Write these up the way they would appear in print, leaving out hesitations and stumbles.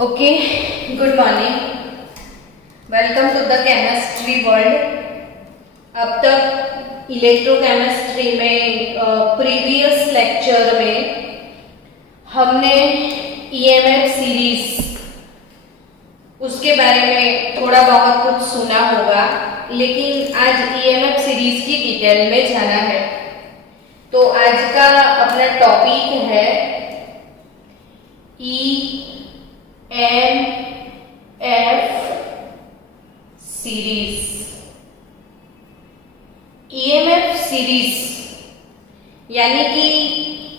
Okay, good morning. Welcome to the chemistry world. अब तक electrochemistry में प्रीवियस लेक्चर में हमने ईएमएफ सीरीज उसके बारे में थोड़ा बहुत कुछ सुना होगा, लेकिन आज ईएमएफ सीरीज की डिटेल में जाना है। तो आज का अपना टॉपिक है ईएमएफ सीरीज। ईएमएफ सीरीज यानी कि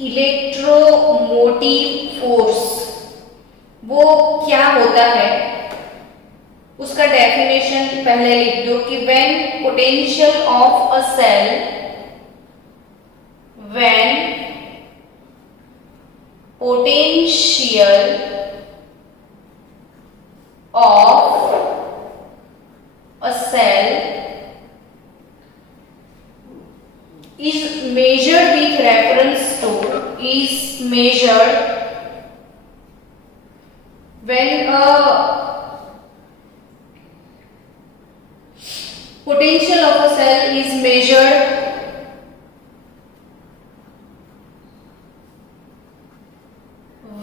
इलेक्ट्रोमोटिव फोर्स वो क्या होता है, उसका डेफिनेशन पहले लिख दो कि when potential of a cell potential of a cell is measured with reference to when a potential of a cell is measured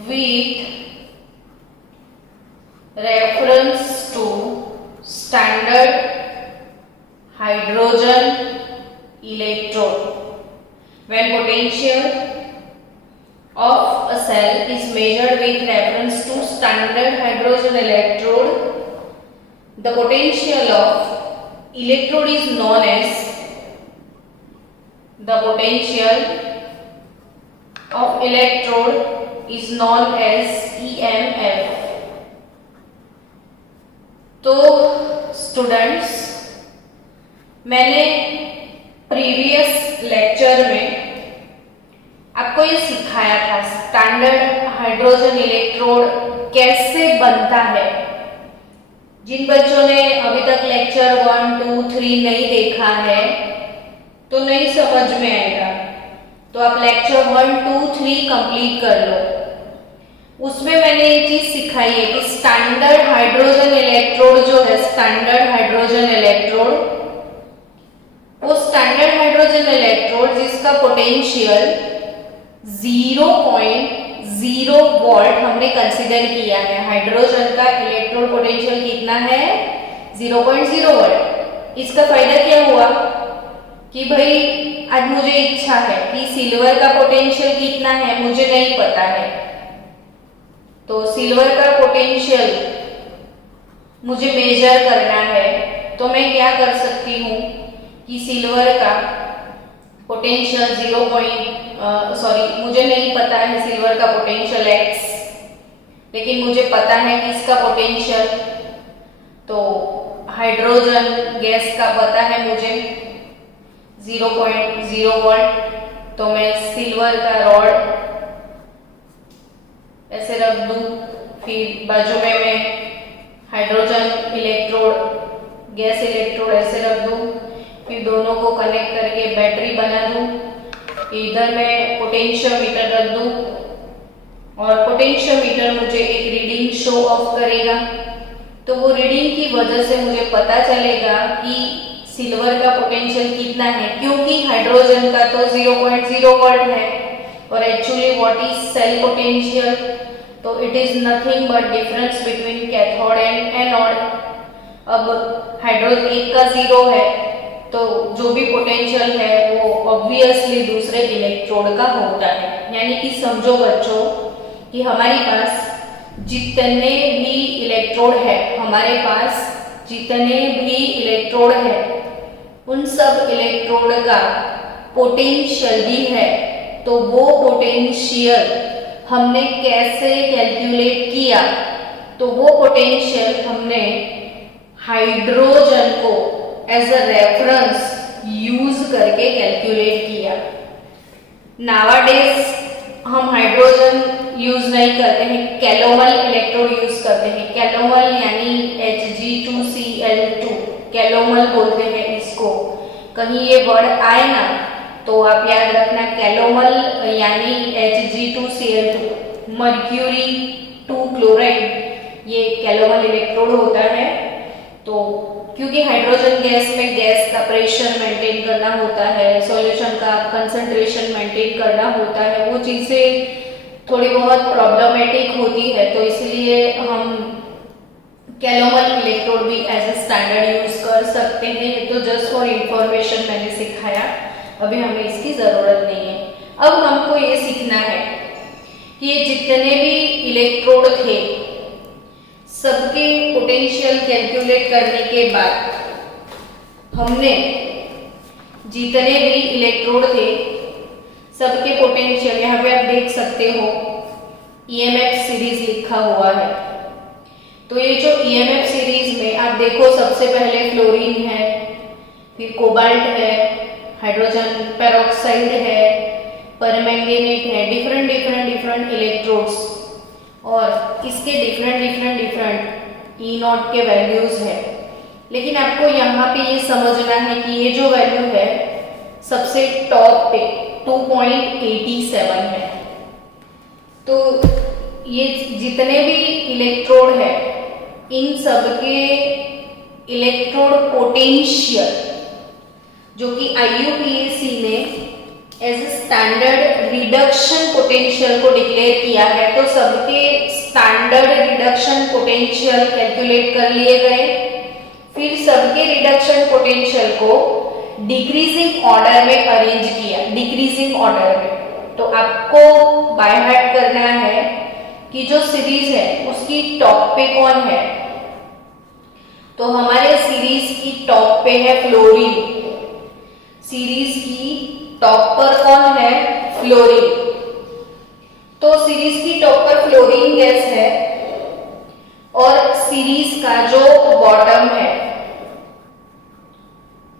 with reference to standard hydrogen electrode. When potential of a cell is measured with reference to standard hydrogen electrode, the potential of electrode is known as EMF. तो students, मैंने previous lecture में आपको ये सिखाया था standard hydrogen electrode कैसे बनता है। जिन बच्चों ने अभी तक लेक्चर 1, 2, 3 नहीं देखा है तो नहीं समझ में आएगा, तो आप लेक्चर 1, 2, 3 कंप्लीट कर लो। उसमें मैंने ये चीज सिखाई है कि स्टैंडर्ड हाइड्रोजन इलेक्ट्रोड जो है, स्टैंडर्ड हाइड्रोजन इलेक्ट्रोड, वो स्टैंडर्ड हाइड्रोजन इलेक्ट्रोड जिसका पोटेंशियल 0.0 वोल्ट हमने कंसीडर किया है। हाइड्रोजन का इलेक्ट्रोड पोटेंशियल कितना है? 0.0 वोल्ट। इसका फायदा क्या हुआ कि भाई आज मुझे इच्छा है कि सिल्वर का पोटेंशियल कितना है, मुझे नहीं पता है, तो सिल्वर का पोटेंशियल मुझे मेजर करना है, तो मैं क्या कर सकती हूँ कि सिल्वर का पोटेंशियल मुझे नहीं पता है सिल्वर का पोटेंशियल x, लेकिन मुझे पता है कि इसका पोटेंशियल, तो हाइड्रोजन गैस का पता है मुझे 0.0 वोल्ट, तो मैं सिल्वर का रॉड ऐसे रख दूं, फिर बाजू में मैं हाइड्रोजन इलेक्ट्रोड, गैस इलेक्ट्रोड ऐसे रख दूं, फिर दोनों को कनेक्ट करके बैटरी बना दूं, इधर मैं पोटेंशियोमीटर रख दूं और पोटेंशियोमीटर मुझे एक रीडिंग शो ऑफ करेगा। तो वो रीडिंग की वजह से मुझे पता चलेगा कि सिल्वर का पोटेंशियल कितना है, क्योंकि हाइड्रोजन का तो 0.0 वोल्ट है और actually what is cell potential, तो it is nothing but difference between cathode and anode. अब हाइड्रोजन एक का 0 है, तो जो भी पोटेंशियल है वो ऑब्वियसली दूसरे इलेक्ट्रोड का होता है। यानी कि समझो बच्चों कि हमारे पास जितने भी इलेक्ट्रोड है, उन सब इलेक्ट्रोड का पोटेंशियल भी है, तो वो पोटेंशियल हमने कैसे कैलकुलेट किया, तो वो पोटेंशियल हमने हाइड्रोजन को एज अ रेफरेंस यूज करके कैलकुलेट किया। नावाडेज हम हाइड्रोजन यूज नहीं करते हैं, कैलोमल इलेक्ट्रोड यूज करते हैं। कैलोमल यानी Hg2Cl2, कैलोमल बोलते हैं इसको। कहीं ये वर्ड आए ना तो आप याद रखना कैलोमल यानी Hg2Cl2, मर्क्यूरी 2 क्लोराइड, इलेक्ट्रोड होता है। तो क्योंकि हाइड्रोजन गैस में गैस का प्रेशर मेंटेन करना होता है, सॉल्यूशन का कंसंट्रेशन मेंटेन करना होता है, वो चीज़ें थोड़ी बहुत प्रॉब्लमेटिक होती है, तो इसलिए हम कैलोमल इलेक्ट्रोड भी एज ए स्टैंडर्ड यूज कर सकते हैं। तो जस्ट फॉर इंफॉर्मेशन मैंने सिखाया, अभी हमें इसकी जरूरत नहीं है। अब हमको ये सीखना है कि ये जितने भी इलेक्ट्रोड थे सबके पोटेंशियल कैलकुलेट करने के बाद हमने जितने भी इलेक्ट्रोड थे सबके पोटेंशियल, यहाँ पे आप देख सकते हो ईएमएफ सीरीज लिखा हुआ है। तो ये जो ईएमएफ सीरीज में आप देखो, सबसे पहले फ्लोरीन है, फिर कोबाल्ट है, हाइड्रोजन पेरोक्साइड है, परमैंगनेट है, डिफरेंट इलेक्ट्रोड्स, और इसके डिफरेंट ई नॉट के वैल्यूज है। लेकिन आपको यहाँ पे ये समझना है कि ये जो वैल्यू है सबसे टॉप पे 2.87 है। तो ये जितने भी इलेक्ट्रोड है इन सबके इलेक्ट्रोड पोटेंशियल जो कि IUPAC ने as a standard reduction potential को डिक्लेयर किया है, तो सबके स्टैंडर्ड रिडक्शन पोटेंशियल कैलकुलेट कर लिए गए। फिर सबके रिडक्शन पोटेंशियल को डिक्रीजिंग ऑर्डर में अरेंज किया, डिक्रीजिंग ऑर्डर में। तो आपको बाय हार्ट करना है कि जो सीरीज है उसकी टॉप पे कौन है। तो हमारे सीरीज की टॉप पे है फ्लोरीन, सीरीज की टॉप पर कौन है, फ्लोरीन। तो सीरीज की टॉप पर फ्लोरीन गैस है और सीरीज का जो बॉटम है,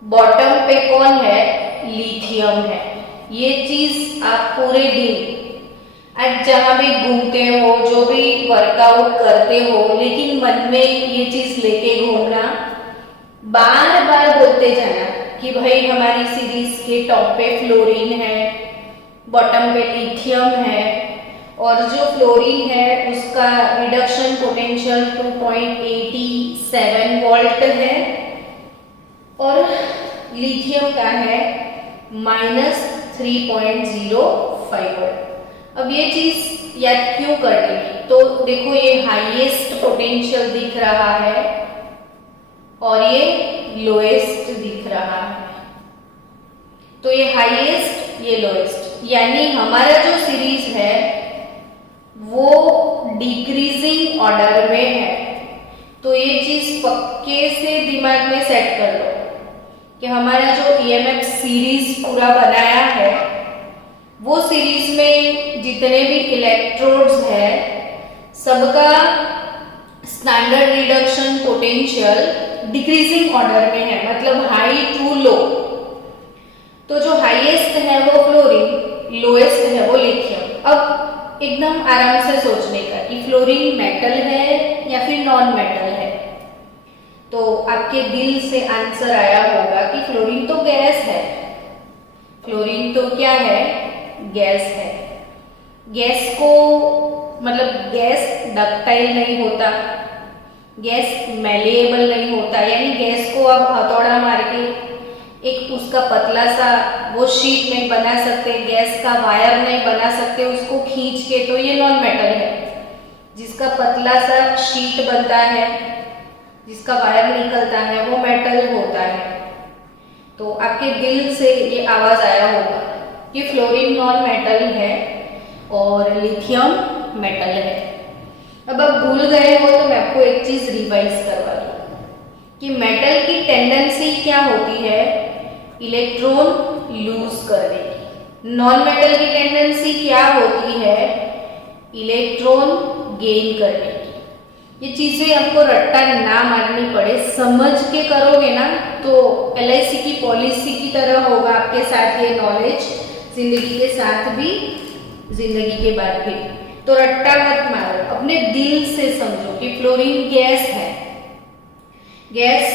बॉटम पे कौन है, लिथियम है। ये चीज आप पूरे दिन आज जहां भी घूमते हो, जो भी वर्कआउट करते हो, लेकिन मन में ये चीज लेके घूमना, बार बार बोलते जाना कि भाई हमारी सीरीज के टॉप पे फ्लोरीन है, बॉटम पे लिथियम है, और जो फ्लोरीन है उसका रिडक्शन पोटेंशियल 2.87 वोल्ट है और लिथियम का है -3.05 वोल्ट। अब ये चीज याद क्यों करनी, तो देखो ये हाईएस्ट पोटेंशियल दिख रहा है और ये लोएस्ट दिख रहा है। तो ये हाईएस्ट, ये लोएस्ट, यानी हमारा जो सीरीज है वो डिक्रीजिंग ऑर्डर में है। तो ये चीज पक्के से दिमाग में सेट कर लो कि हमारा जो ईएमएफ सीरीज पूरा बनाया है वो सीरीज में जितने भी इलेक्ट्रोड्स है सबका standard reduction potential decreasing order में है, मतलब हाई टू लो। तो जो हाईएस्ट है वो फ्लोरीन, लोएस्ट है वो लिथियम। अब एकदम आराम से सोचने का कि फ्लोरीन मेटल है या फिर नॉन मेटल है, तो आपके दिल से आंसर आया होगा कि फ्लोरीन तो गैस है। फ्लोरीन तो क्या है, गैस है। गैस को मतलब गैस डक्टाइल नहीं होता, गैस मैलिएबल नहीं होता, यानी गैस को आप हथौड़ा मार के एक उसका पतला सा वो शीट नहीं बना सकते, गैस का वायर नहीं बना सकते उसको खींच के, तो ये नॉन मेटल है। जिसका पतला सा शीट बनता है, जिसका वायर निकलता है, वो मेटल होता है। तो आपके दिल से ये आवाज आया होगा कि फ्लोरीन नॉन मेटल है और लिथियम मेटल है। अब आप भूल गए हो तो मैं आपको एक चीज रिवाइज करवा दूं कि मेटल की टेंडेंसी क्या होती है, इलेक्ट्रॉन लूज करने की। नॉन मेटल की टेंडेंसी क्या होती है, इलेक्ट्रॉन गेन करने की। ये चीजें आपको रट्टा ना मारनी पड़े, समझ के करोगे ना तो LIC की पॉलिसी की तरह होगा आपके साथ ये नॉलेज, जिंदगी के साथ भी, जिंदगी के बाद भी। तो रट्टा मत मारो, अपने दिल से समझो कि फ्लोरीन गैस है। गैस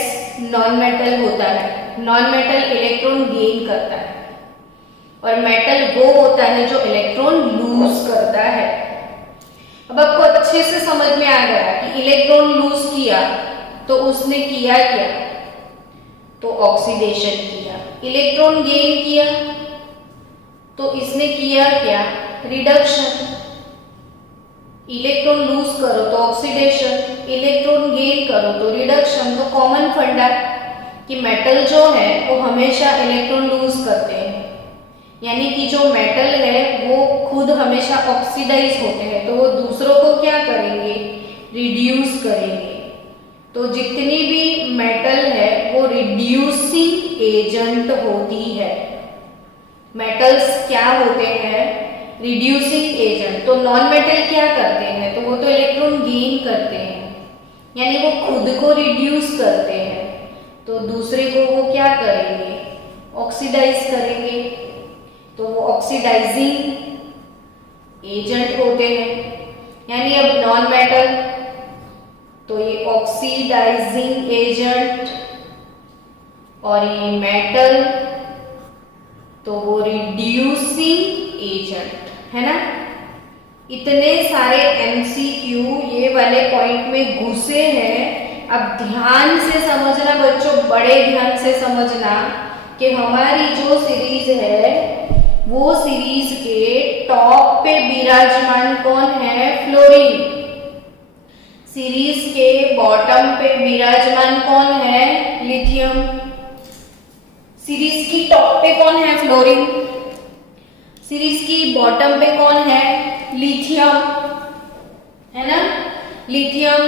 नॉन मेटल होता है, नॉन मेटल इलेक्ट्रॉन गेन करता है, और मेटल वो होता है जो इलेक्ट्रॉन लूज करता है। अब आपको अच्छे से समझ में आ गया कि इलेक्ट्रॉन लूज किया तो उसने किया क्या, तो ऑक्सीडेशन किया। इलेक्ट्रॉन गेन किया तो इसने किया क्या, रिडक्शन। इलेक्ट्रॉन लूज करो तो ऑक्सीडेशन, इलेक्ट्रॉन गेन करो तो रिडक्शन। तो कॉमन फंडा कि मेटल जो है वो हमेशा इलेक्ट्रॉन लूज करते हैं, यानी कि जो मेटल है वो खुद हमेशा ऑक्सीडाइज होते हैं, तो वो दूसरों को क्या करेंगे, रिड्यूस करेंगे। तो जितनी भी मेटल है वो रिड्यूसिंग एजेंट होती है। मेटल्स क्या होते हैं, रिड्यूसिंग एजेंट। तो नॉन मेटल क्या करते हैं, तो वो तो इलेक्ट्रॉन गेन करते हैं, यानी वो खुद को रिड्यूस करते हैं, तो दूसरे को वो क्या करेंगे, ऑक्सीडाइज करेंगे। तो वो ऑक्सीडाइजिंग एजेंट होते हैं। यानी अब नॉन मेटल तो ये ऑक्सीडाइजिंग एजेंट, और ये मेटल तो वो रिड्यूसिंग एजेंट है ना। इतने सारे एमसीक्यू ये वाले पॉइंट में घुसे हैं। अब ध्यान से समझना बच्चों, बड़े ध्यान से समझना कि हमारी जो सीरीज है वो सीरीज के टॉप पे विराजमान कौन है, फ्लोरीन। सीरीज के बॉटम पे विराजमान कौन है, लिथियम। सीरीज की टॉप पे कौन है, फ्लोरीन। सीरीज की बॉटम पे कौन है, लिथियम, है ना। लिथियम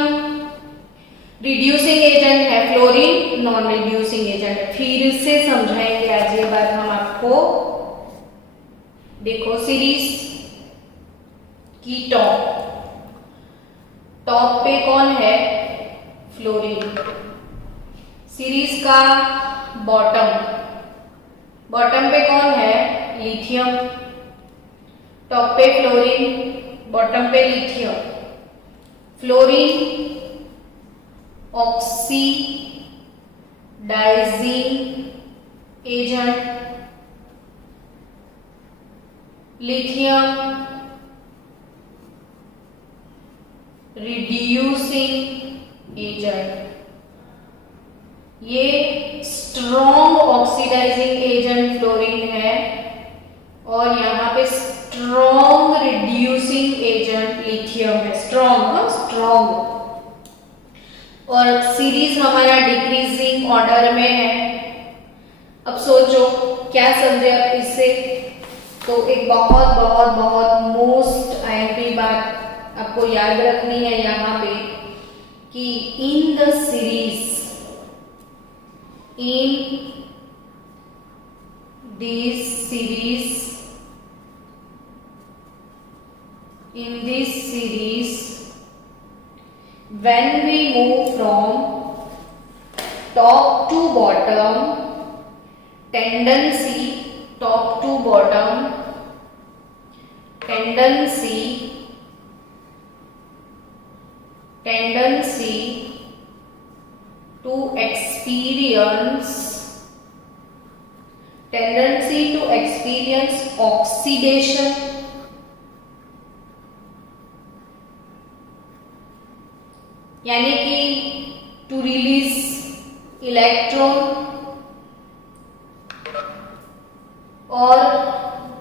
रिड्यूसिंग एजेंट है, फ्लोरीन नॉन रिड्यूसिंग एजेंट है। फिर से समझाएंगे आज ये बात हम आपको। देखो सीरीज की टॉप पे कौन है, फ्लोरीन। सीरीज का बॉटम पे कौन है, लिथियम। टॉप पे फ्लोरीन, बॉटम पे lithium. Fluorine oxidising agent, lithium reducing agent. ये स्ट्रॉन्ग ऑक्सीडाइजिंग एजेंट फ्लोरीन है, और यहाँ पे स्ट्रॉन्ग रिड्यूसिंग एजेंट लिथियम है। स्ट्रॉन्ग। और सीरीज हमारा डिक्रीजिंग ऑर्डर में है। अब सोचो क्या समझे आप इससे। तो एक बहुत मोस्ट आईएमपी बात आपको याद रखनी है यहाँ पे कि in this series when we move from top to bottom, tendency top to bottom, tendency to experience oxidation, यानी कि टू रिलीज इलेक्ट्रॉन और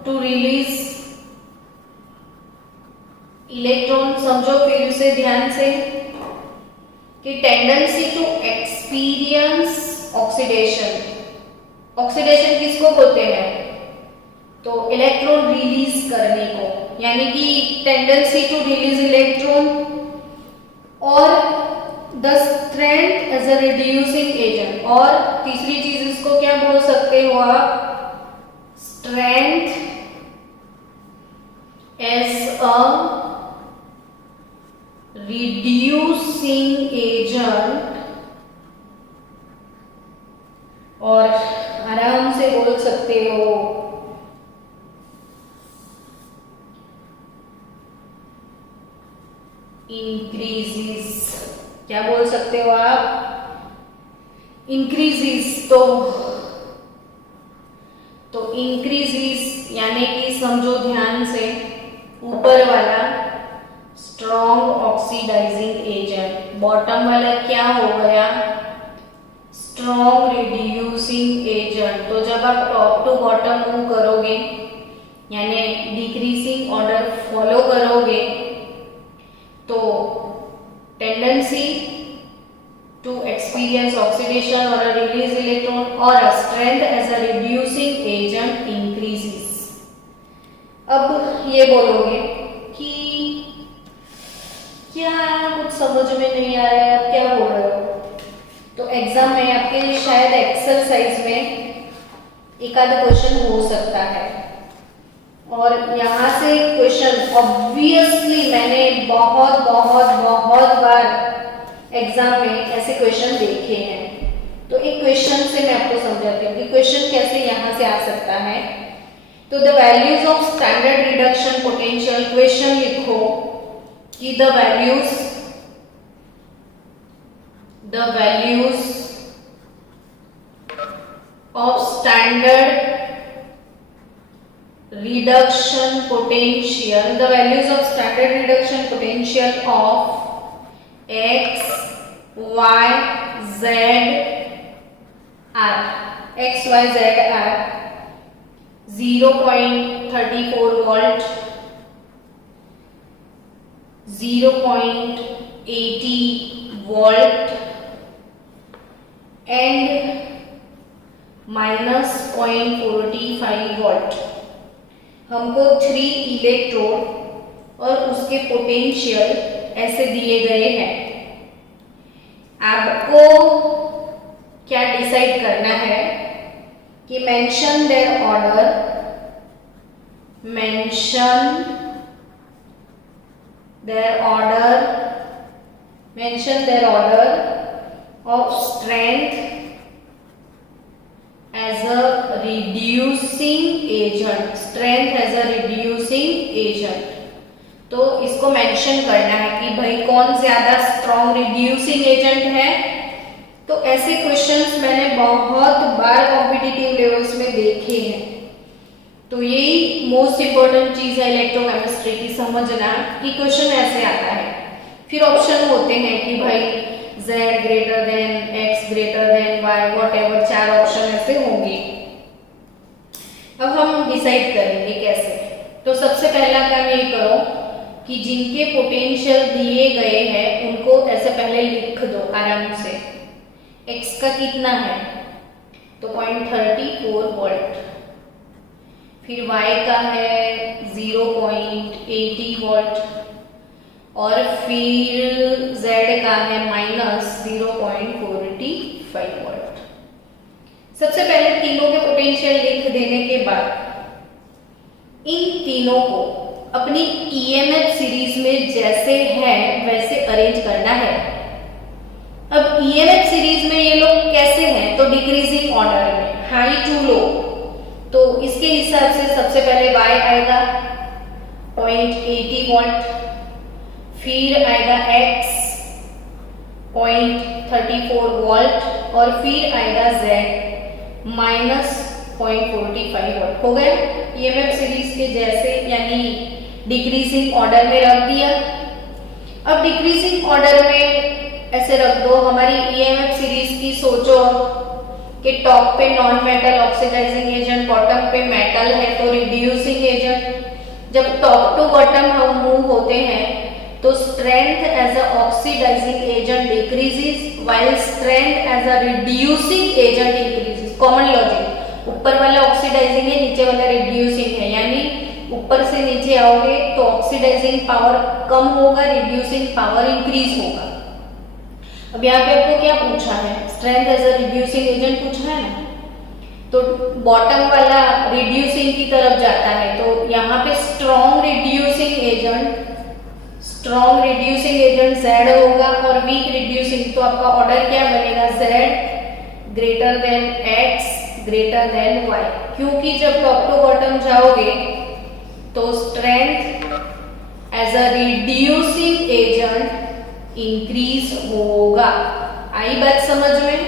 टू रिलीज इलेक्ट्रॉन। समझो फिर से ध्यान से कि tendency to experience oxidation. Oxidation किसको बोलते हैं, तो इलेक्ट्रॉन रिलीज करने को, यानी कि टेंडेंसी टू रिलीज इलेक्ट्रॉन, और the strength as a reducing agent. और तीसरी चीज इसको क्या बोल सकते हो आप, strength as a reducing agent, और आराम से बोल सकते हो इंक्रीजेस। क्या बोल सकते हो आप, इंक्रीजेस। तो इंक्रीजेस यानी कि समझो ध्यान से ऊपर वाला स्ट्रॉन्ग ऑक्सीडाइजिंग एजेंट। बॉटम वाला क्या हो गया? Strong reducing agent. तो जब आप टॉप टू बॉटम मूव करोगे यानी डिक्रीजिंग ऑर्डर फॉलो करोगे तो टेंडेंसी टू एक्सपीरियंस ऑक्सीडेशन और रिलीज इलेक्ट्रॉन और strength as a reducing agent increases. अब ये बोलोगे कि क्या कुछ समझ में नहीं आ रहा है, आप क्या बोल रहे हो? तो एग्जाम में आपके शायद एक्सरसाइज में एक आधा क्वेश्चन हो सकता है और यहाँ से क्वेश्चन ऑब्वियसली मैंने बहुत बहुत बहुत बार एग्जाम में ऐसे क्वेश्चन देखे हैं। तो एक क्वेश्चन से मैं आपको समझाती हूँ कि क्वेश्चन कैसे यहाँ से आ सकता है। तो the values of standard reduction potential, question लिखो कि the values of standard reduction potential, the values of standard reduction potential of x, y, z are x, y, z are 0.34 volt, 0.80 volt and -0.45 volt। हमको 3 electrode और उसके potential ऐसे दिए गए हैं। आपको क्या डिसाइड करना है कि mention their order of strength as a reducing agent, strength as a reducing agent। तो इसको मेंशन करना है कि भाई कौन ज्यादा स्ट्रॉन्ग रिड्यूसिंग एजेंट है। तो ऐसे क्वेश्चंस मैंने बहुत बार कॉम्पिटिटिव लेवल्स में देखे हैं। तो यही मोस्ट इंपॉर्टेंट चीज है इलेक्ट्रोकेमिस्ट्री की, समझना कि क्वेश्चन ऐसे आता है। फिर ऑप्शन होते हैं कि भाई z greater than x greater than y, whatever, 4 option ऐसे होंगे। अब हम डिसाइड करेंगे कैसे। तो सबसे पहला काम ये करो कि जिनके पोटेंशियल दिए गए हैं उनको ऐसे पहले लिख दो आराम से। x का कितना है तो 0.34 वोल्ट, फिर y का है 0.80 वोल्ट और फिर Z का है -0.45 वोल्ट। सबसे पहले तीनों के पोटेंशियल लिख देने के बाद इन तीनों को अपनी EMF सीरीज में जैसे है वैसे अरेंज करना है। अब EMF सीरीज में ये लोग कैसे हैं तो डिक्रीजिंग ऑर्डर में, हाई टू लो। तो इसके हिसाब से सबसे पहले Y आएगा 0.80 वोल्ट, फिर आएगा x 0.34 वोल्ट और फिर आएगा z -0.45 वोल्ट। हो गए EMF सीरीज के जैसे, यानी डिक्रीजिंग ऑर्डर में रख दिया। अब डिक्रीजिंग ऑर्डर में ऐसे रख दो। हमारी EMF सीरीज की सोचो कि टॉप पे non metal oxidising agent, bottom पे मेटल है तो रिड्यूसिंग एजेंट। जब टॉप टू बॉटम हम मूव होते हैं तो strength as a oxidising agent decreases while strength as a reducing agent increases. Common logic, ऊपर वाला ऑक्सीडाइजिंग है, नीचे वाला रिड्यूसिंग है, यानी ऊपर से नीचे आओगे तो ऑक्सीडाइजिंग पावर कम होगा, रिड्यूसिंग पावर इंक्रीज होगा। अब यहाँ पे आपको क्या पूछा है, strength as a reducing agent पूछा है ना, तो बॉटम वाला रिड्यूसिंग की तरफ जाता है। तो यहाँ पे स्ट्रॉन्ग रिड्यूसिंग एजेंट Z होगा और वीक रिड्यूसिंग, तो आपका ऑर्डर क्या बनेगा, Z greater than X greater than Y। क्योंकि जब टॉप टू बॉटम जाओगे तो strength as a reducing agent increase होगा। आई बात समझ में?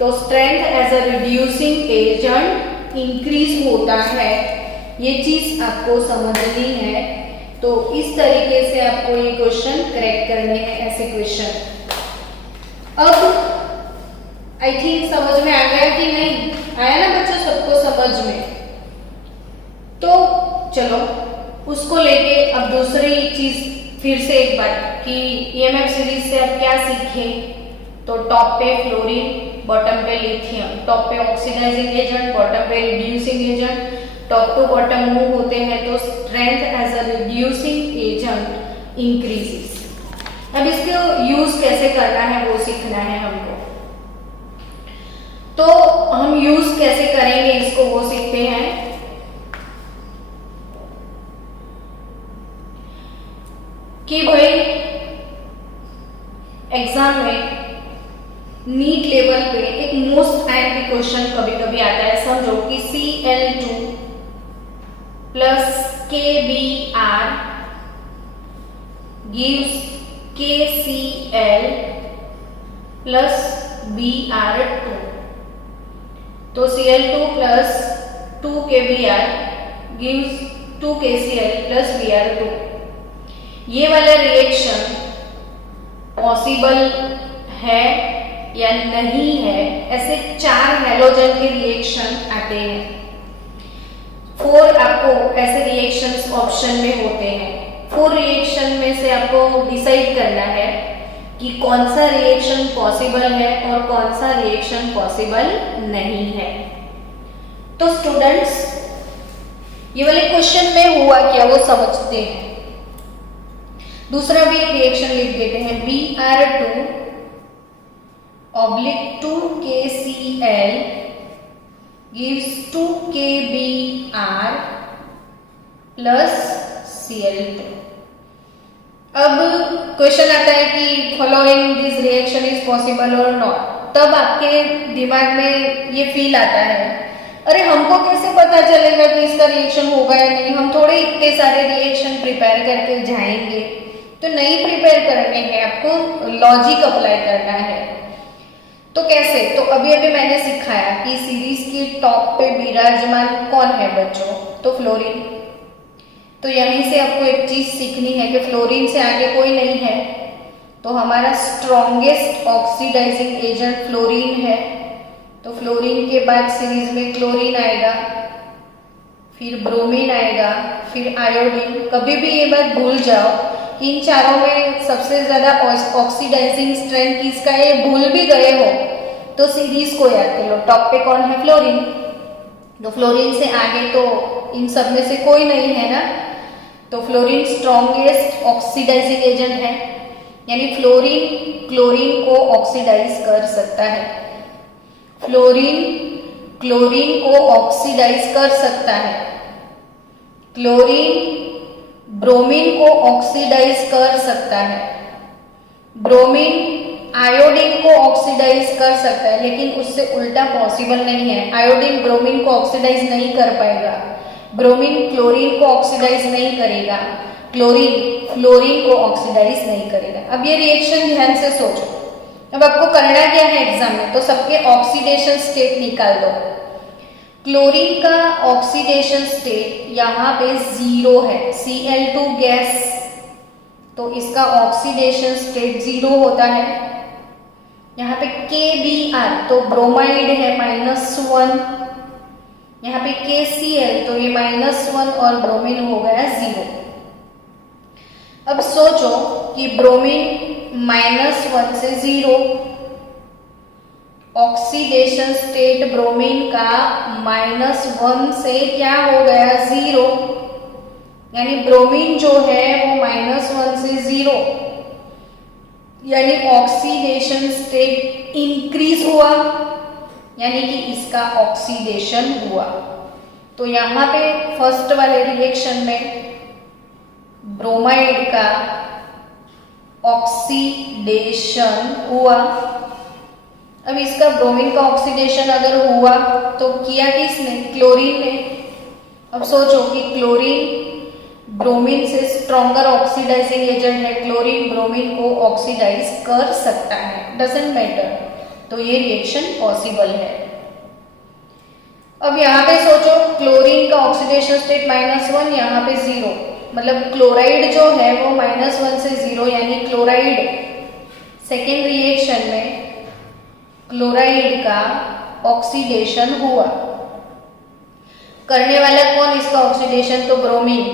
तो strength as a reducing agent increase होता है, ये चीज आपको समझनी है। तो इस तरीके से आपको ये क्वेश्चन करेक्ट करने हैं, ऐसे क्वेश्चन। अब आई थिंक समझ में आ गया कि नहीं आया ना बच्चों, सबको समझ में? तो चलो उसको लेके अब दूसरी चीज फिर से एक बार कि ईएमएफ सीरीज से अब क्या सीखे। तो टॉप पे फ्लोरीन, बॉटम पे लिथियम, टॉप पे ऑक्सीडाइजिंग एजेंट, बॉटम पे reducing agent, top to bottom move होते हैं तो strength as a reducing agent increases. अब इसको यूज कैसे करना है वो सीखना है हमको। तो हम यूज कैसे करेंगे इसको वो सीखते हैं। कि भाई एग्जाम में नीट लेवल पे एक मोस्ट एंटी क्वेश्चन कभी कभी आता है। समझो कि Cl2 plus KBr gives KCl plus Br2। तो Cl2 plus 2KBr gives 2KCl plus Br2। ये वाला रिएक्शन पॉसिबल है या नहीं है, ऐसे 4 हैलोजन के रिएक्शन आते हैं। 4 आपको ऐसे रिएक्शंस ऑप्शन में होते हैं। 4 रिएक्शन में से आपको डिसाइड करना है कि कौन सा रिएक्शन पॉसिबल है और कौन सा रिएक्शन पॉसिबल नहीं है। तो स्टूडेंट्स ये वाले क्वेश्चन में हुआ क्या वो समझते हैं। दूसरा भी एक रिएक्शन लिख देते हैं। Br2 oblique 2KCl gives 2KBr plus Cl2। अब क्वेश्चन आता है कि following this reaction is possible और नॉट। तब आपके दिमाग में ये फील आता है, अरे हमको कैसे पता चलेगा कि इसका रिएक्शन होगा या नहीं, हम थोड़े इतने सारे रिएक्शन प्रिपेयर करके जाएंगे। तो नहीं प्रिपेयर करने हैं, आपको लॉजिक अप्लाई करना है। तो कैसे? तो अभी मैंने सिखाया कि सीरीज की टॉप पे विराजमान कौन है बच्चों, तो फ्लोरीन। तो यहीं से आपको एक चीज सीखनी है कि फ्लोरीन से आगे कोई नहीं है। तो हमारा स्ट्रॉन्गेस्ट ऑक्सीडाइजिंग एजेंट फ्लोरीन है। तो फ्लोरीन के बाद सीरीज में क्लोरीन आएगा, फिर ब्रोमीन आएगा, फिर आयोडीन। कभी भी ये बात भूल जाओ कि इन चारों में सबसे ज्यादा ऑक्सीडाइजिंग स्ट्रेंथ किसका है, भूल भी गए हो तो सीरीज को याद कर लो। टॉप पे कौन है? फ्लोरीन। तो फ्लोरीन से आगे तो इन सब में से कोई नहीं है ना। तो फ्लोरीन स्ट्रॉन्गेस्ट ऑक्सीडाइजिंग एजेंट है, यानी फ्लोरीन क्लोरीन को ऑक्सीडाइज कर सकता है। फ्लोरीन क्लोरीन को ऑक्सीडाइज कर सकता है। क्लोरीन ब्रोमीन को ऑक्सीडाइज कर सकता है। ब्रोमीन आयोडीन को ऑक्सीडाइज कर सकता है, लेकिन उससे उल्टा पॉसिबल नहीं है। आयोडीन ब्रोमीन को ऑक्सीडाइज नहीं कर पाएगा, ब्रोमीन क्लोरीन को ऑक्सीडाइज नहीं करेगा, क्लोरीन फ्लोरीन को ऑक्सीडाइज नहीं करेगा। अब ये रिएक्शन ध्यान से सोचो। अब आपको करना क्या है एग्जाम में, तो सबके ऑक्सीडेशन स्टेट निकाल दो। क्लोरीन का ऑक्सीडेशन स्टेट यहाँ पे 0 है, Cl2 गैस, तो इसका ऑक्सीडेशन स्टेट 0 होता है। यहाँ पे KBr तो ब्रोमाइड है -1, यहाँ पे KCl तो ये -1 और ब्रोमीन हो गया 0। अब सोचो कि ब्रोमीन -1 से 0, ऑक्सीडेशन स्टेट ब्रोमीन का -1 से क्या हो गया 0, यानी ब्रोमीन जो है वो -1 से 0, यानी ऑक्सीडेशन स्टेट इंक्रीज हुआ, यानी कि इसका ऑक्सीडेशन हुआ। तो यहाँ पे फर्स्ट वाले रिएक्शन में ब्रोमाइड का ऑक्सीडेशन हुआ। अब इसका ब्रोमीन का ऑक्सीडेशन अगर हुआ तो किया किसने? क्लोरीन ने। अब सोचो कि क्लोरीन ब्रोमीन से स्ट्रॉन्गर ऑक्सीडाइजिंग एजेंट है, क्लोरीन ब्रोमीन को ऑक्सीडाइज कर सकता है, डजंट मैटर। तो ये रिएक्शन पॉसिबल है। अब यहाँ पे सोचो क्लोरीन का ऑक्सीडेशन स्टेट -1, यहाँ पे 0, मतलब क्लोराइड जो है वो -1 से 0, यानी क्लोराइड सेकेंड रिएक्शन में क्लोराइड का ऑक्सीडेशन हुआ। करने वाला कौन इसका ऑक्सीडेशन? तो ब्रोमीन।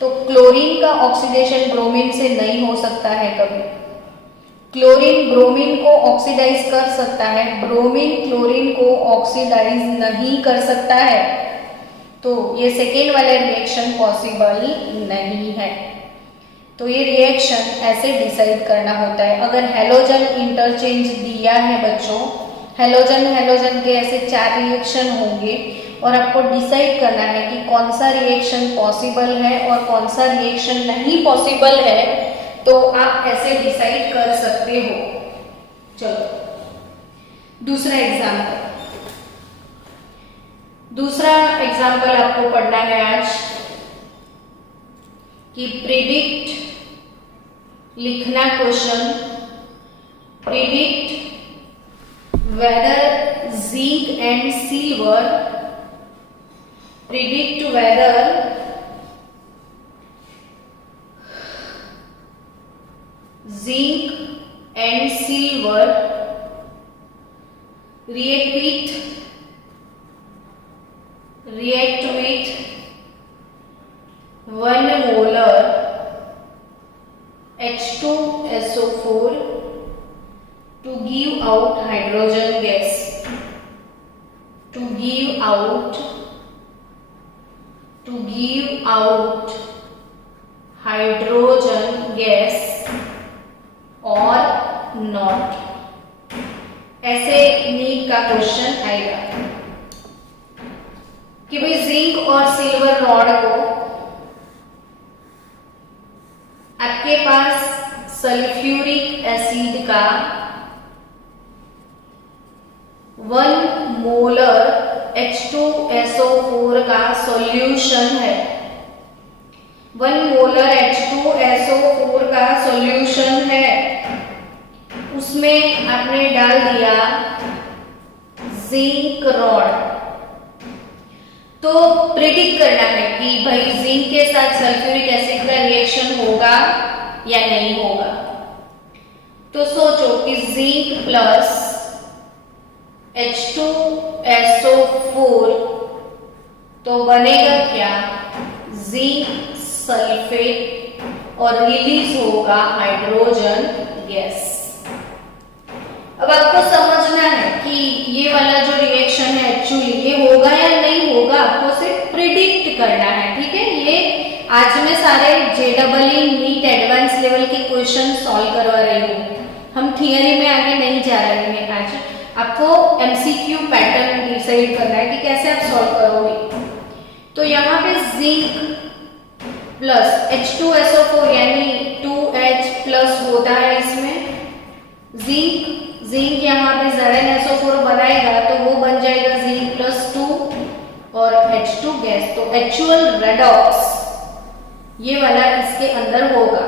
तो क्लोरीन का ऑक्सीडेशन ब्रोमीन से नहीं हो सकता है कभी। क्लोरीन ब्रोमीन को ऑक्सीडाइज कर सकता है, ब्रोमीन क्लोरीन को ऑक्सीडाइज नहीं कर सकता है। तो ये सेकेंड वाला रिएक्शन पॉसिबल नहीं है। तो ये रिएक्शन ऐसे डिसाइड करना होता है। अगर हैलोजन इंटरचेंज दिया है बच्चों, हैलोजन हैलोजन के ऐसे 4 रिएक्शन होंगे और आपको डिसाइड करना है कि कौन सा रिएक्शन पॉसिबल है और कौन सा रिएक्शन नहीं पॉसिबल है, तो आप ऐसे डिसाइड कर सकते हो। चलो दूसरा एग्जाम्पल आपको पढ़ना है आज कि प्रिडिक्ट, लिखना question, predict whether zinc and silver, predict whether zinc and silver react with 1 molar H2SO4 to give out hydrogen gas, to give out hydrogen gas or not। ऐसे नीट का क्वेश्चन आएगा कि भाई जिंक और silver rod को आपके पास sulphuric acid का 1 molar H2SO4 का सॉल्यूशन है। 1 मोलर H2SO4 का सॉल्यूशन है, उसमें आपने डाल दिया जिंक रॉड। तो प्रिडिक्ट करना है कि भाई जिंक के साथ सल्फ्यूरिक एसिड का रिएक्शन होगा या नहीं होगा। तो सोचो कि जिंक प्लस H2SO4 तो बनेगा क्या? जिंक सल्फेट और रिलीज होगा हाइड्रोजन गैस। अब आपको समझना है कि ये वाला जो रिएक्शन है एक्चुअली ये होगा या नहीं होगा, आपको सिर्फ प्रिडिक्ट करना है। ठीक है, ये आज मैं सारे JEE नीट एडवांस लेवल के क्वेश्चन सॉल्व करवा रही हूँ। हम थियरी में आगे नहीं जा रहे हैं। आज आपको MCQ पैटर्न डिसाइड करना है कि कैसे आप सॉल्व करोगे। तो यहाँ पे जिंक प्लस H2SO4 यानी 2H प्लस होता है इसमें। जिंक यहाँ पे ZnSO4 बनाएगा तो वो बन जाएगा जिंक प्लस 2 और H2 गैस। तो एक्चुअल रेडॉक्स ये वाला इसके अंदर होगा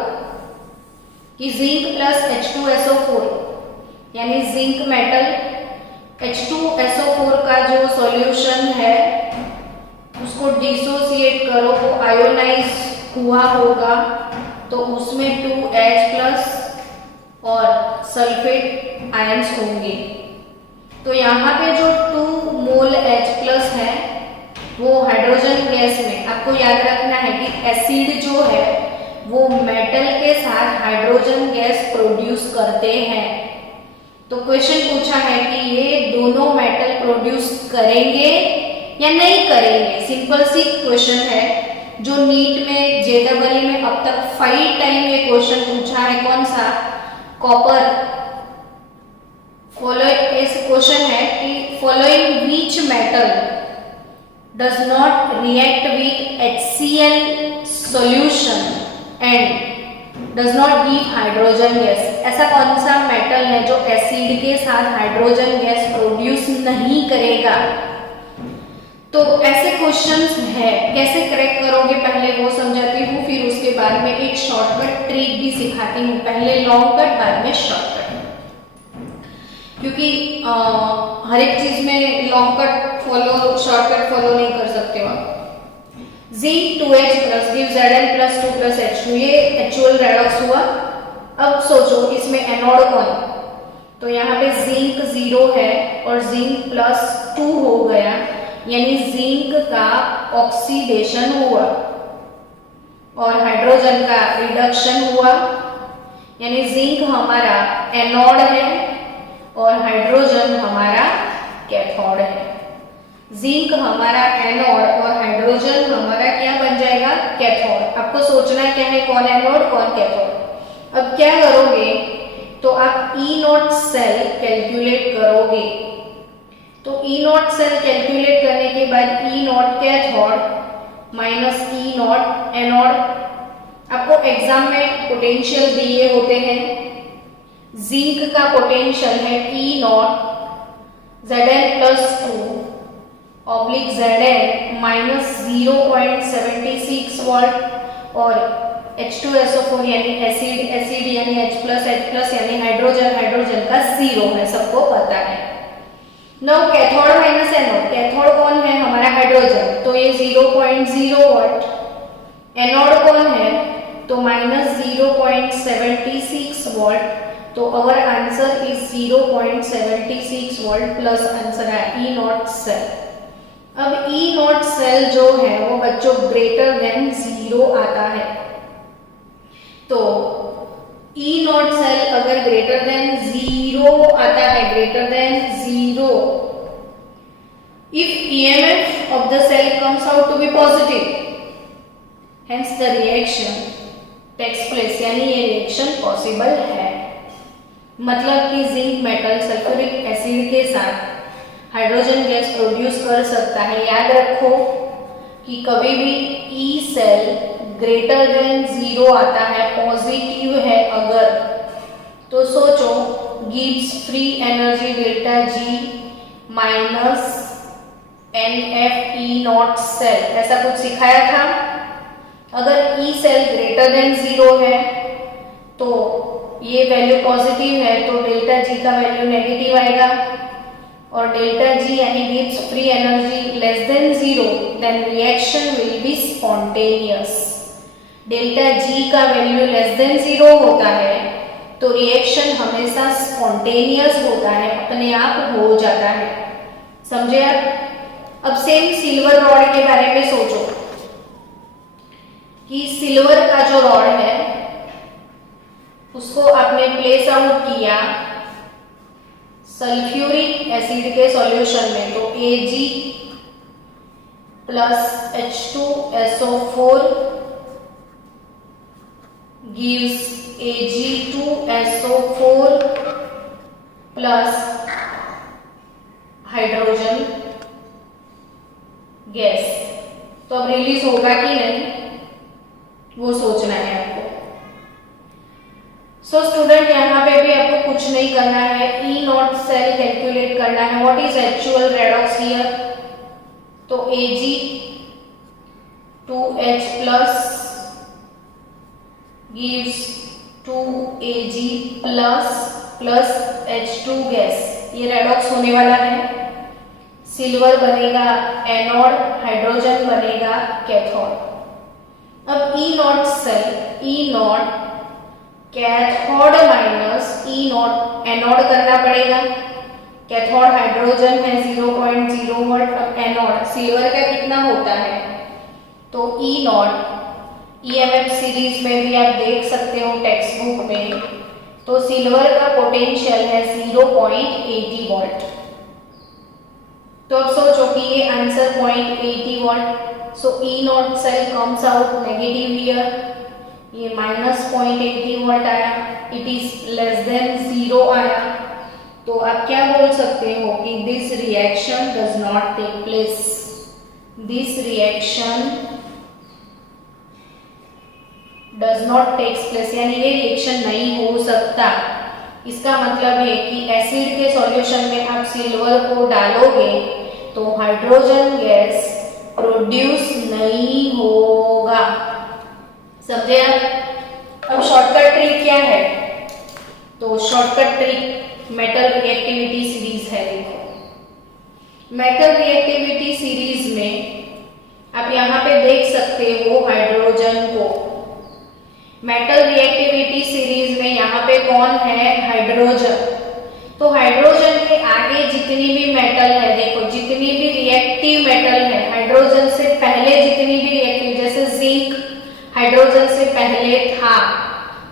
कि जिंक प्लस H2SO4 यानी जिंक मेटल H2SO4 का जो सॉल्यूशन है उसको डिसोसिएट करो तो आयोनाइज हुआ होगा, तो उसमें 2H प्लस और सल्फेट आयंस होंगे। तो यहाँ पे जो 2 मोल H प्लस है वो हाइड्रोजन गैस में, आपको याद रखना है कि एसिड जो है वो मेटल के साथ हाइड्रोजन गैस प्रोड्यूस करते हैं। तो क्वेश्चन पूछा है कि ये दोनों मेटल प्रोड्यूस करेंगे या नहीं करेंगे। सिंपल सी क्वेश्चन है जो नीट में JEE में अब तक 5 टाइम ये क्वेश्चन पूछा है। कौन सा? कॉपर। ऐसे क्वेश्चन है कि following which metal does not react with HCl solution and does not give hydrogen gas. ऐसा कौन सा मेटल है जो एसिड के साथ हाइड्रोजन गैस प्रोड्यूस नहीं करेगा। तो ऐसे क्वेश्चंस है, कैसे करेक्ट करोगे पहले वो समझाती हूँ, फिर उसके बाद में एक शॉर्टकट ट्रिक भी सिखाती हूँ। पहले लॉन्ग कट, बाद में शॉर्टकट, क्योंकि हर एक चीज में long cut follow shortcut follow नहीं कर सकते हो आप। Zinc 2H plus give Zn plus 2 plus H2, ये एक्चुअल रेडॉक्स हुआ। अब सोचो इसमें एनोड कौन, तो यहाँ पे जिंक 0 है और जिंक प्लस 2 हो गया, यानी जिंक का ऑक्सीडेशन हुआ और हाइड्रोजन का रिडक्शन हुआ, यानी जिंक हमारा एनोड है और हाइड्रोजन हमारा कैथोड है। जिंक हमारा एनोड और हाइड्रोजन हमारा क्या बन जाएगा, कैथोड। आपको सोचना क्या है, कौन एनोड कौन कैथोड। अब क्या करोगे, तो आप ई नॉट सेल कैलकुलेट करोगे। तो ई नॉट सेल कैलकुलेट करने के बाद E naught cathode minus E naught anode. आपको एग्जाम में पोटेंशियल दिए होते हैं। जिंक का पोटेंशियल है E naught Zn plus 2 oblique Zn minus 0.76 volt और H2SO4 यानी एसिड यानी H+H+ यानी हाइड्रोजन का 0 है, सबको पता है। Now cathode minus anode, cathode कौन है हमारा हाइड्रोजन, तो ये 0.0 वोल्ट। एनोड कौन है, तो माइनस 0.76 वोल्ट। तो our answer is 0.76 volt plus answer है ई नॉट सेल। अब ई नॉट सेल जो है वो बच्चों ग्रेटर देन 0 आता है। तो ई नॉट सेल अगर ग्रेटर देन 0 आता है, greater than 0, if EMF of the cell comes out to be positive, hence the reaction takes place, यानी ये रिएक्शन पॉसिबल है। मतलब कि जिंक मेटल सल्फ्यूरिक एसिड के साथ हाइड्रोजन गैस प्रोड्यूस कर सकता है। याद रखो कि कभी भी ई सेल ग्रेटर देन 0 आता है, पॉजिटिव है अगर, तो सोचो गिव्स free energy delta G minus NF E naught cell, ऐसा कुछ सिखाया था। अगर ई सेल ग्रेटर देन 0 है तो ये वैल्यू पॉजिटिव है, तो डेल्टा जी का वैल्यू नेगेटिव आएगा और डेल्टा जी यानी गिव्स free energy less than 0, then reaction will be spontaneous. Delta G का वैल्यू लेस देन 0 होता है तो रिएक्शन हमेशा स्पॉन्टेनियस होता है, अपने आप हो जाता है। समझे आप। अब सेम सिल्वर रॉड के बारे में सोचो कि सिल्वर का जो रॉड है उसको आपने प्लेस आउट किया सल्फ्यूरिक एसिड के सॉल्यूशन में, तो Ag plus H2SO4 gives Ag2SO4 plus hydrogen gas. तो अब रिलीज होगा कि नहीं वो सोचना है आपको। सो स्टूडेंट यहाँ पे भी आपको कुछ नहीं करना है, ई नॉट सेल कैलकुलेट करना है। What is actual redox here, तो Ag2H plus gives 2Ag plus H2 gas, ये रेडॉक्स होने वाला है। सिल्वर बनेगा एनोड, हाइड्रोजन बनेगा कैथोड। अब E naught cell, E naught cathode minus E naught anode करना पड़ेगा। कैथोड हाइड्रोजन है 0.0 वोल्ट, अब एनोड सिल्वर का कितना होता है, तो ई नॉट EMF सीरीज में भी आप देख सकते हो टेक्स्ट बुक में, तो सिल्वर का पोटेंशियल है 0.80 वोल्ट। तो अब सोचो कि ये answer 0.80 volt, so E naught cell comes out negative here, ये माइनस 0.80 वोल्ट आया, इट इज लेस देन 0 आया। तो आप क्या बोल सकते हो कि this reaction does not take place, this reaction does not takes place, यानी ये रिएक्शन नहीं हो सकता। इसका मतलब है कि एसिड के सॉल्यूशन में आप सिल्वर को डालोगे तो हाइड्रोजन गैस प्रोड्यूस नहीं होगा। समझे आप। अब शॉर्टकट ट्रिक क्या है, तो shortcut trick metal reactivity series है। देखो मेटल रिएक्टिविटी सीरीज में आप यहाँ पे देख सकते सकते हो हाइड्रोजन को। मेटल रिएक्टिविटी सीरीज में यहाँ पे कौन है, हाइड्रोजन। तो हाइड्रोजन के आगे जितनी भी मेटल है, देखो जितनी भी रिएक्टिव मेटल है, हाइड्रोजन से पहले जितनी भी रिएक्टिव, जैसे जिंक हाइड्रोजन से पहले था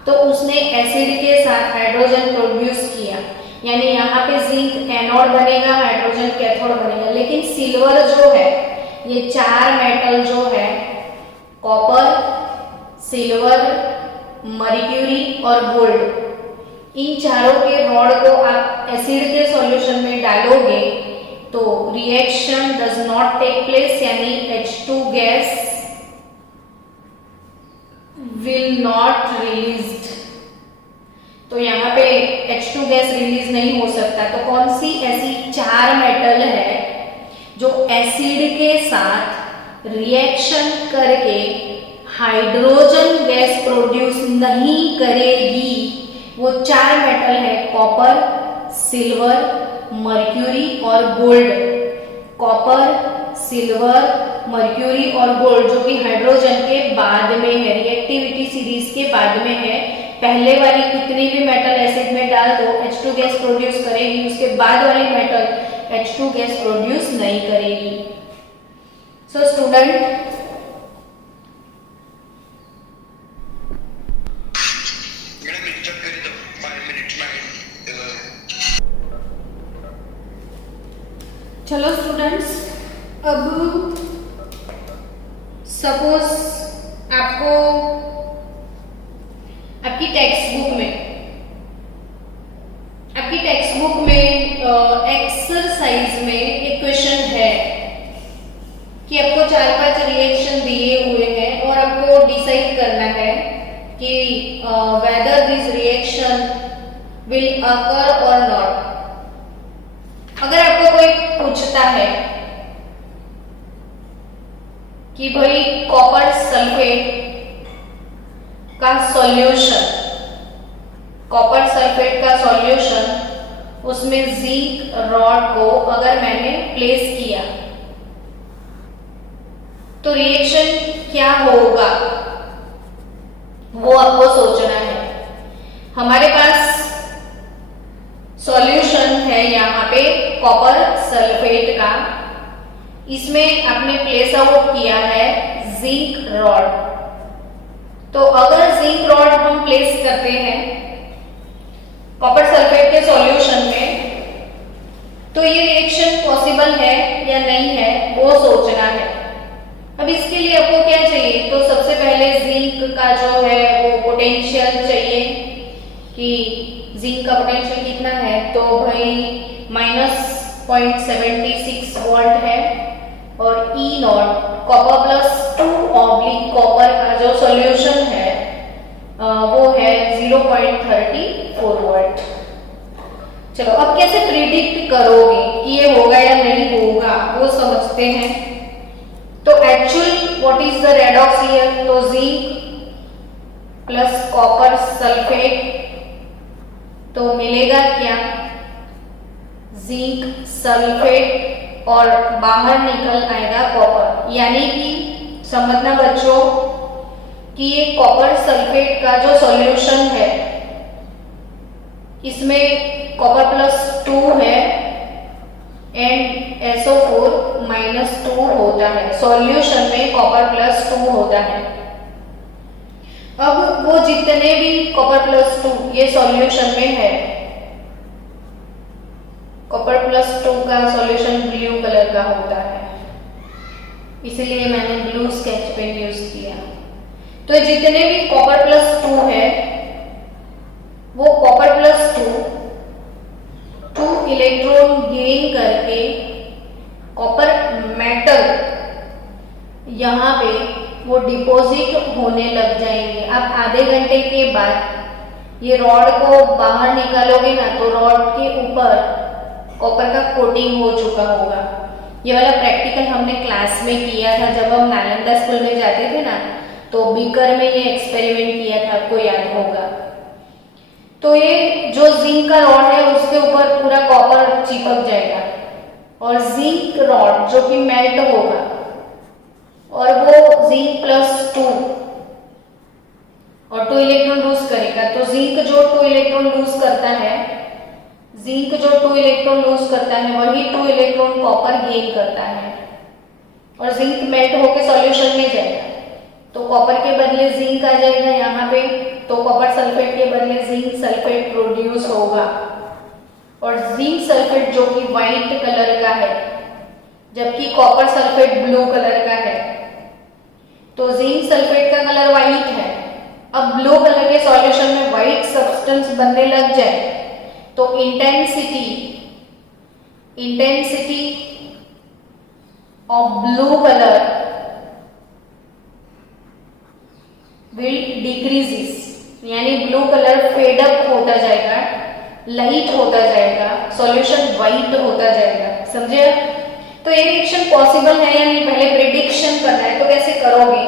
तो उसने एसिड के साथ हाइड्रोजन प्रोड्यूस किया, यानी यहाँ पे जिंक एनोड बनेगा, हाइड्रोजन कैथोड बनेगा। लेकिन सिल्वर जो है, ये चार मेटल जो है, कॉपर, सिल्वर, मर्क्यूरी और गोल्ड, इन चारों के रॉड को आप एसिड के सॉल्यूशन में डालोगे तो reaction does not take place, यानी H2 gas will not released. तो यहाँ पे H2 गैस रिलीज नहीं हो सकता। तो कौन सी ऐसी चार मेटल है जो एसिड के साथ रिएक्शन करके हाइड्रोजन गैस प्रोड्यूस नहीं करेगी? वो चार मेटल है कॉपर, सिल्वर, मर्क्यूरी और गोल्ड। कॉपर, सिल्वर, मर्क्यूरी और गोल्ड जो कि हाइड्रोजन के बाद में है, रिएक्टिविटी सीरीज के बाद में है। पहले वाली कितनी भी मेटल एसिड में डाल दो H2 गैस प्रोड्यूस करेगी, उसके बाद वाली मेटल H2 गैस प्रोड्यूस नहीं करेगी। सो स्टूडेंट, चलो स्टूडेंट्स, अब सपोज आपको आपकी टेक्स्ट बुक में एक्सरसाइज में एक क्वेश्चन है कि आपको 4-5 रिएक्शन दिए हुए हैं और आपको डिसाइड करना है कि whether this reaction will occur और नॉट। अगर आपको कोई पूछता है कि भाई कॉपर सल्फेट का सॉल्यूशन, कॉपर सल्फेट का सॉल्यूशन, उसमें जिंक रॉड को अगर मैंने प्लेस किया तो रिएक्शन क्या होगा, वो आपको सोचना है। हमारे पास सॉल्यूशन है यहाँ पे कॉपर सल्फेट का, इसमें आपने प्लेस आउट किया है जिंक रॉड। तो अगर जिंक रॉड हम प्लेस करते हैं कॉपर सल्फेट के सॉल्यूशन में तो ये रिएक्शन पॉसिबल है या नहीं है, वो सोचना है। अब इसके लिए आपको क्या चाहिए, तो सबसे पहले जिंक का जो है वो पोटेंशियल चाहिए कि जिंक का पोटेंशियल कितना है, तो भाई -0.76 वोल्ट है। और E not copper plus 2 oblique copper का जो सॉल्यूशन है वो है 0.34 वोल्ट। चलो अब कैसे प्रिडिक्ट करोगे कि ये होगा या नहीं होगा, वो समझते हैं। तो actual what is the redox here, तो जिंक प्लस कॉपर सल्फेट, तो मिलेगा क्या, जिंक सल्फेट और बाहर निकल आएगा कॉपर। यानी कि समझना बच्चों कि ये कॉपर सल्फेट का जो सॉल्यूशन है इसमें कॉपर प्लस 2 है एंड SO4 -2 होता है। सॉल्यूशन में कॉपर प्लस 2 होता है। अब वो जितने भी कॉपर प्लस 2 ये सॉल्यूशन में है, कॉपर प्लस 2 का सॉल्यूशन ब्लू कलर का होता है, इसलिए मैंने ब्लू स्केच पेन यूज किया। तो जितने भी कॉपर प्लस 2 है वो कॉपर प्लस 2 इलेक्ट्रॉन गेन करके कॉपर मेटल यहाँ पे वो डिपॉजिट होने लग जाएंगे। अब आधे घंटे के बाद ये रॉड को बाहर निकालोगे ना तो रॉड के ऊपर कॉपर का कोटिंग हो चुका होगा। ये वाला प्रैक्टिकल हमने क्लास में किया था जब हम नालंदा स्कूल में जाते थे ना, तो बीकर में ये एक्सपेरिमेंट किया था, आपको याद होगा। तो ये जो जिंक का रॉड है उसके ऊपर पूरा कॉपर चिपक जाएगा और जिंक रॉड जो कि मेल्ट होगा और वो जिंक प्लस 2 और 2 इलेक्ट्रॉन लूज करेगा। तो जिंक जो 2 इलेक्ट्रॉन लूज करता है, जिंक जो 2 इलेक्ट्रॉन लूज करता है वही 2 इलेक्ट्रॉन कॉपर गेन करता है और जिंक मेल्ट होकर सॉल्यूशन में जाएगा। तो कॉपर के बदले जिंक आ जाएगा यहाँ पे, तो कॉपर सल्फेट के बदले जिंक सल्फेट प्रोड्यूस होगा और जिंक सल्फेट जो कि व्हाइट कलर का है जबकि कॉपर सल्फेट ब्लू कलर का है। तो जिंक सल्फेट का कलर व्हाइट है। अब ब्लू कलर के सॉल्यूशन में व्हाइट सब्सटेंस बनने लग जाए तो intensity of blue colour will decreases, यानी ब्लू कलर फेड अप होता जाएगा, लाइट होता जाएगा, सॉल्यूशन व्हाइट होता जाएगा। समझे? तो ये रिएक्शन पॉसिबल है या नहीं, पहले प्रिडिक्शन करना है। तो कैसे करोगे?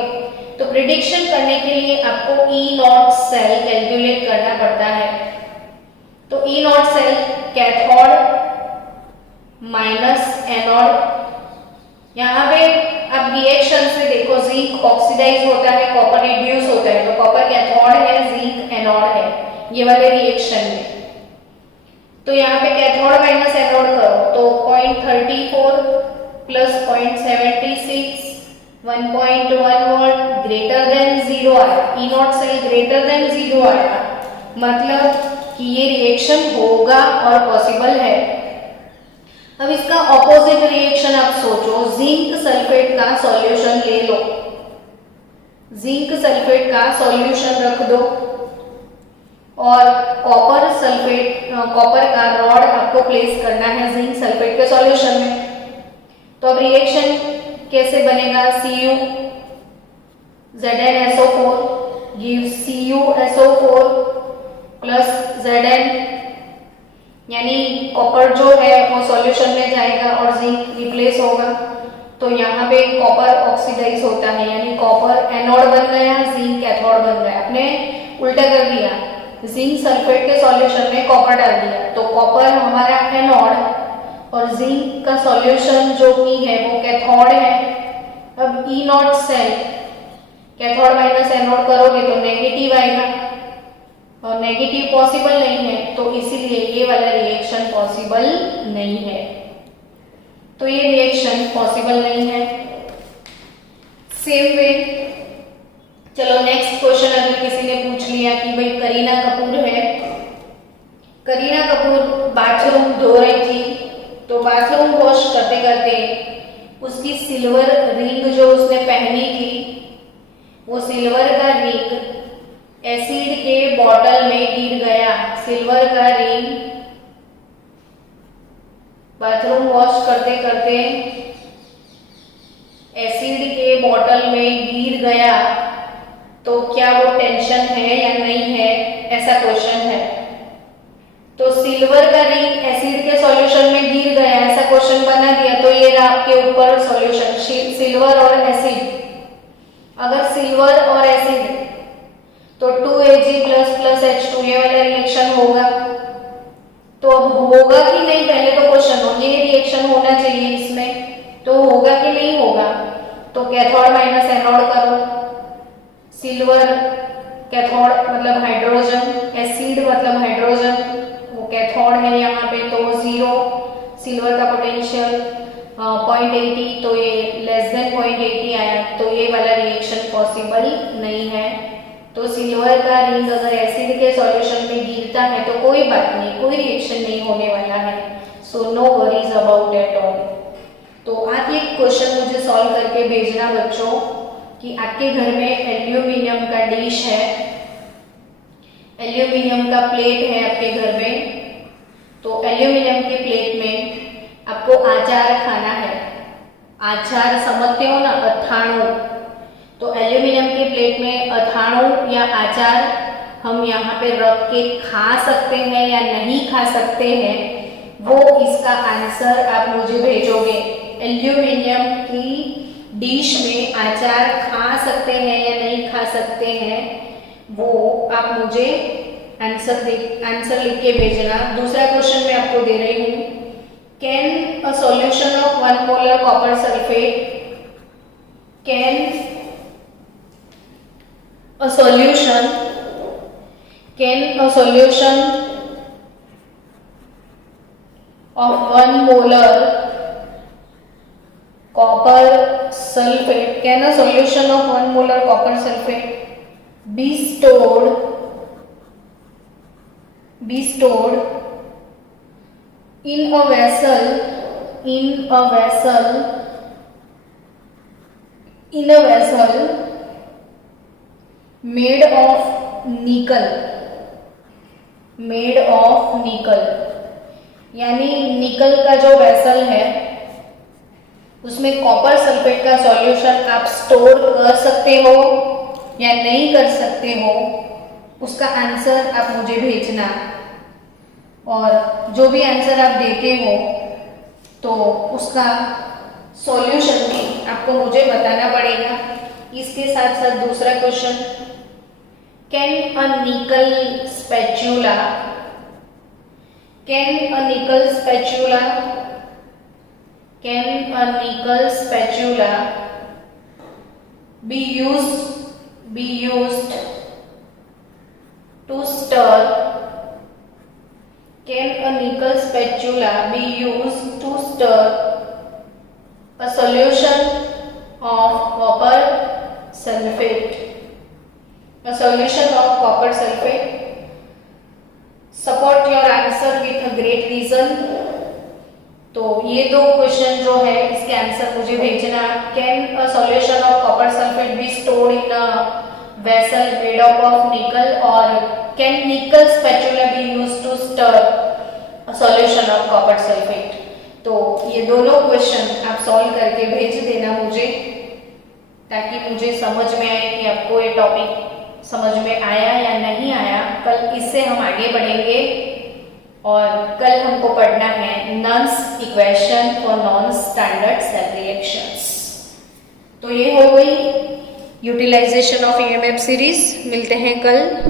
तो प्रिडिक्शन करने के लिए आपको ई नॉट सेल कैलकुलेट करना पड़ता है। तो E naught cell cathode minus anode. यहाँ पे अब रिएक्शन से देखो, जिंक ऑक्सीडाइज होता है, कॉपर रिड्यूस होता है, तो कॉपर कैथोड है, जिंक एनोड है ये वाले रिएक्शन में। तो यहाँ पे कैथोड माइनस एनोड करो तो 0.34 प्लस 0.76 1.1 वोल्ट ग्रेटर देन 0 आया। ई नॉट सेल ग्रेटर देन 0 आया, मतलब कि ये रिएक्शन होगा और पॉसिबल है। अब इसका ऑपोजिट रिएक्शन आप सोचो, जिंक सल्फेट का सॉल्यूशन ले लो, जिंक सल्फेट का सॉल्यूशन रख दो और कॉपर सल्फेट, कॉपर का रॉड आपको प्लेस करना है जिंक सल्फेट के सॉल्यूशन में। तो अब रिएक्शन कैसे बनेगा? Cu ZnSO4 gives CuSO4 plus Zn, यानी कॉपर जो है वो सॉल्यूशन में जाएगा और जिंक रिप्लेस होगा। तो यहाँ पे कॉपर ऑक्सीडाइज होता है, यानी कॉपर एनोड बन गया, जिंक कैथोड बन गया। आपने उल्टा कर दिया, जिंक सल्फेट के सॉल्यूशन में कॉपर डाल दिया तो कॉपर हमारा एनोड और जिंक का सॉल्यूशन जो कि है वो कैथोड है। अब E naught cell cathode minus anode करोगे तो नेगेटिव आएगा और नेगेटिव पॉसिबल नहीं है, तो इसीलिए ये वाला रिएक्शन पॉसिबल नहीं है। तो ये रिएक्शन पॉसिबल नहीं है। सेम वे, चलो नेक्स्ट क्वेश्चन अगर किसी ने पूछ लिया कि भाई करीना कपूर है, करीना कपूर बाथरूम धो रही थी, तो बाथरूम वॉश करते करते उसकी सिल्वर रिंग जो उसने पहनी थी, वो सिल्वर का रिंग एसिड के बॉटल में गिर गया। सिल्वर का रिंग बाथरूम वॉश करते करते एसिड के बॉटल में गिर गया, तो क्या वो टेंशन है या नहीं है, ऐसा क्वेश्चन है। तो सिल्वर का रिंग एसिड के सॉल्यूशन में गिर गया, ऐसा क्वेश्चन बना दिया, तो ये रहा आपके ऊपर सॉल्यूशन, सिल्वर और एसिड। अगर सिल्वर और एसिड तो 2Ag++H2 ये वाला रिएक्शन होगा। तो अब होगा कि नहीं, पहले तो क्वेश्चन हो, ये रिएक्शन होना चाहिए इसमें, तो होगा कि नहीं होगा। तो कैथोड माइनस एनोड करो, सिल्वर कैथोड मतलब हाइड्रोजन, एसिड मतलब हाइड्रोजन, वो कैथोड है यहाँ पे, तो 0 सिल्वर का पोटेंशियल 0.80, तो ये लेस देन 0.80 आया, तो ये वाला रिएक्शन पॉसिबल नहीं है। तो सिल्वर का रिंग अगर एसिड के सॉल्यूशन में गिरता है तो कोई बात नहीं, कोई रिएक्शन नहीं होने वाला है, so no worries about at all. तो आप ये क्वेश्चन मुझे सॉल्व करके भेजना बच्चों कि आपके घर में एल्यूमिनियम का डिश है, एल्यूमिनियम का प्लेट है आपके घर में, तो एल्यूमिनियम के प्लेट में आपको अचार खाना है। अचार समझते हो ना, अथाणु। तो एल्यूमिनियम के प्लेट में अथाणु या अचार हम यहाँ पे रख के खा सकते हैं या नहीं खा सकते हैं, वो इसका आंसर आप मुझे भेजोगे। एल्यूमिनियम की डिश में अचार खा सकते हैं या नहीं खा सकते हैं, वो आप मुझे आंसर लिख के भेजना। दूसरा क्वेश्चन मैं आपको दे रही हूँ, can a solution of 1 molar copper sulphate can a solution of 1 molar copper sulfate be stored in a vessel made of nickel, यानी निकल का जो वेसल है उसमें कॉपर सल्फेट का सॉल्यूशन आप स्टोर कर सकते हो या नहीं कर सकते हो, उसका आंसर आप मुझे भेजना। और जो भी आंसर आप देते हो तो उसका सॉल्यूशन भी आपको मुझे बताना पड़ेगा। इसके साथ साथ दूसरा क्वेश्चन, कैन अ निकल spatula be used to stir a solution of copper sulfate? Support your answer with a great reason. तो ये दो क्वेश्चन जो है इसके आंसर मुझे भेजना। Can a solution of copper sulphate be stored in a vessel made up of nickel, और can nickel spatula be used to stir a solution of copper sulphate. तो ये दोनों क्वेश्चन आप सॉल्व करके भेज देना मुझे, ताकि मुझे समझ में आए कि आपको ये टॉपिक समझ में आया या नहीं आया। कल इससे हम आगे बढ़ेंगे और कल हमको पढ़ना है नॉन्स equation for non standard cell reactions. तो ये हो गई यूटिलाइजेशन ऑफ ईएमएफ सीरीज। मिलते हैं कल।